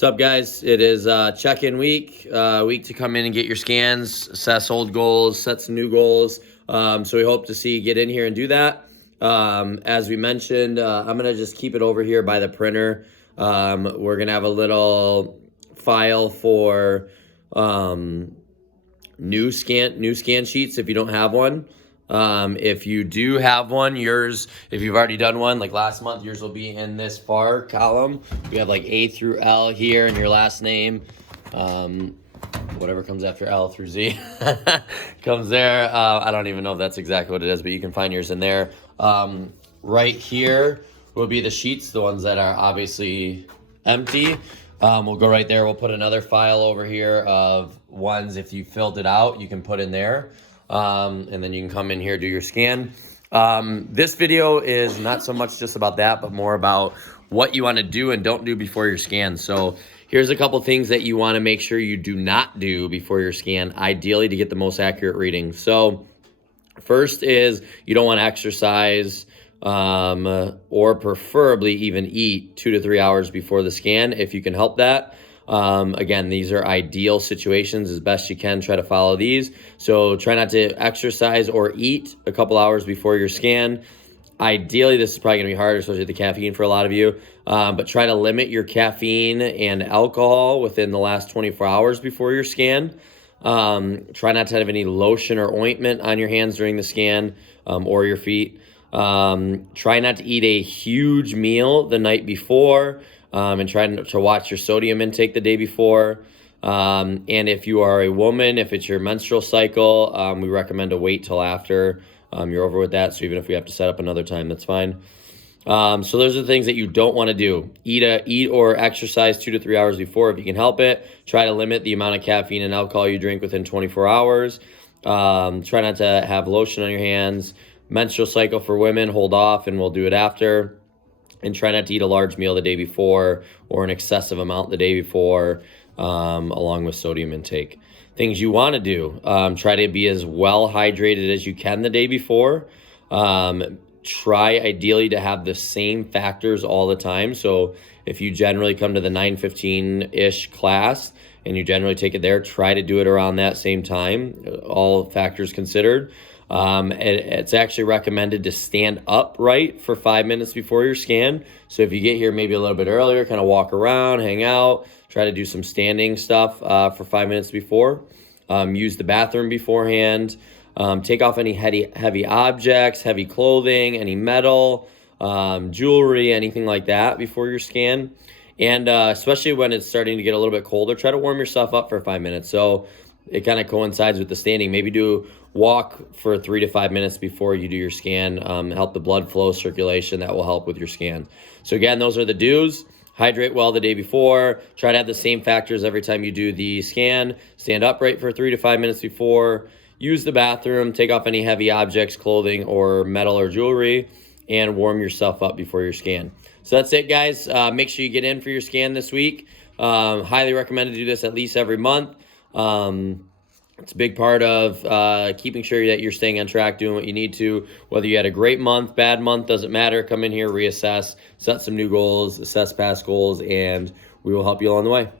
What's up, guys? It is check-in week, week to come in and get your scans, assess old goals, set some new goals. So we hope to see you get in here and do that. As we mentioned, I'm going to just keep it over here by the printer. We're going to have a little file for new scan sheets if you don't have one. If you do have one, yours, if you've already done one, like last month, yours will be in this far column. You have like A through L here and your last name. Whatever comes after L through Z comes there. I don't even know if that's exactly what it is, but you can find yours in there. Right here will be the sheets, the ones that are obviously empty. We'll go right there. We'll put another file over here of ones, if you filled it out, you can put in there. And then you can come in here, do your scan. This video is not so much just about that, but more about what you want to do and don't do before your scan. So here's a couple things that you want to make sure you do not do before your scan, ideally to get the most accurate reading. So first is you don't want to exercise or preferably even eat 2 to 3 hours before the scan if you can help that. Again, these are ideal situations. As best you can, try to follow these. So try not to exercise or eat a couple hours before your scan. Ideally, this is probably going to be harder, especially with the caffeine for a lot of you. But try to limit your caffeine and alcohol within the last 24 hours before your scan. Try not to have any lotion or ointment on your hands during the scan or your feet. Try not to eat a huge meal the night before. And try to watch your sodium intake the day before. And if you are a woman, if it's your menstrual cycle, we recommend to wait till after you're over with that. So even if we have to set up another time, that's fine. So those are the things that you don't want to do. Eat or exercise 2 to 3 hours before if you can help it. Try to limit the amount of caffeine and alcohol you drink within 24 hours. Try not to have lotion on your hands. Menstrual cycle for women, hold off and we'll do it after. And try not to eat a large meal the day before or an excessive amount the day before, along with sodium intake. Things you want to do, try to be as well hydrated as you can the day before. Try ideally to have the same factors all the time. So if you generally come to the 9:15-ish class and you generally take it there, try to do it around that same time, all factors considered. It's actually recommended to stand upright for 5 minutes before your scan. So if you get here maybe a little bit earlier, kind of walk around, hang out, try to do some standing stuff for 5 minutes before. Use the bathroom beforehand. Take off any heavy objects, heavy clothing, any metal, jewelry, anything like that before your scan. And especially when it's starting to get a little bit colder, try to warm yourself up for 5 minutes. So it kind of coincides with the standing. Maybe do walk for 3 to 5 minutes before you do your scan. Help the blood flow, circulation. That will help with your scan. So again, those are the do's. Hydrate well the day before. Try to have the same factors every time you do the scan. Stand upright for 3 to 5 minutes before. Use the bathroom. Take off any heavy objects, clothing, or metal or jewelry. And warm yourself up before your scan. So that's it, guys. Make sure you get in for your scan this week. Highly recommend to do this at least every month. It's a big part of keeping sure that you're staying on track, doing what you need to. Whether you had a great month, bad month, doesn't matter. Come in here, reassess, set some new goals, assess past goals, and we will help you along the way.